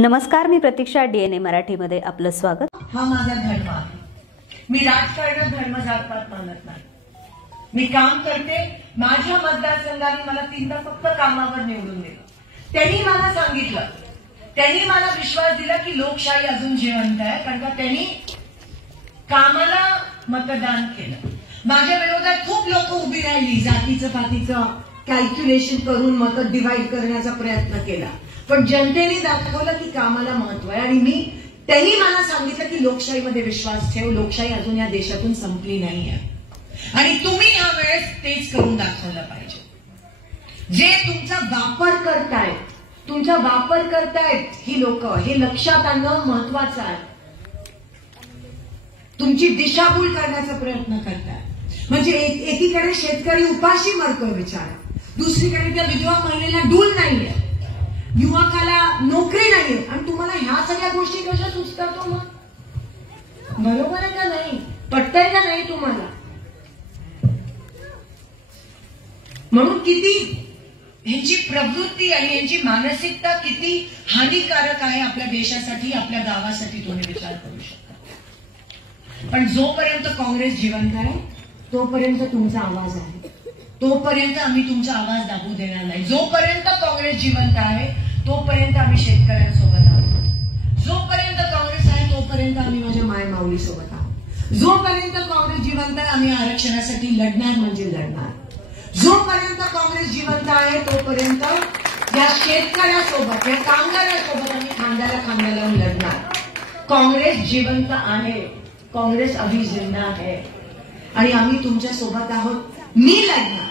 नमस्कार, मी प्रतीक्षा, DNA मराठीमध्ये आपलं स्वागत। हा माझा धर्म आहे। मी राजकारणात धर्म जातपात मानत नाही। मी काम करते। माझ्या मतदारसंघाने मला 3दा फक्त कामावर निवडून दिलं। त्यांनी मला सांगितलं, त्यांनी मला विश्वास दिला की लोकशाही अजून जिवंत आहे, कारण का त्यांनी कामाला मतदान केलं। माझ्या विरोधात खूप लोक उभी राहिली, जातीचं पातीचं कॅल्क्युलेशन करून मत डिवाइड करण्याचा प्रयत्न केला, पण जनतेने दाखवलं की कामाला महत्व आहे। आणि त्यांनी मला सांगितलं की लोकशाहीमध्ये विश्वास ठेव, लोकशाही अजून या देशातून संपली नाहीये आणि तुम्ही या वेळेस तेच करून दाखवलं पाहिजे। जे तुमचा वापर करतायत ही लोक, हे लक्षात आणणं महत्वाचं आहे। तुमची दिशाभूल करण्याचा प्रयत्न करतायत। म्हणजे एकीकडे शेतकरी उपाशी मरतोय बिचारा, दुसरीकडे त्या विधवा महिलेला डूल नाहीये, युवकाला नोकरी नाहीये, आणि तुम्हाला ह्या सगळ्या गोष्टी कशा सुचतात? मग बरोबर आहे का नाही? पटतंय का नाही तुम्हाला? म्हणून किती ह्यांची प्रवृत्ती आणि ह्यांची मानसिकता किती हानिकारक आहे आपल्या देशासाठी, आपल्या गावासाठी तुम्ही विचार करू शकता। पण जोपर्यंत काँग्रेस जिवंत आहे तोपर्यंत तुमचा आवाज आहे, तोपर्यंत आम्ही तुमचा आवाज दाबू देणार नाही। जोपर्यंत काँग्रेस जिवंत आहे तोपर्यंत आम्ही शेतकऱ्यांसोबत आहोत, जोपर्यंत काँग्रेस आहे तोपर्यंत आम्ही माझ्या मायमाऊली सोबत आहोत, जोपर्यंत काँग्रेस जिवंत आहे आम्ही आरक्षणासाठी लढणार म्हणजे लढणार, जोपर्यंत काँग्रेस जिवंत आहे तोपर्यंत या शेतकऱ्यासोबत, या कामगारांसोबत आम्ही खांद्याला खांदा लावून लढणार। काँग्रेस जिवंत आहे, काँग्रेस अभी जिंदा है आणि आम्ही तुमच्या सोबत आहोत। मी लढणार,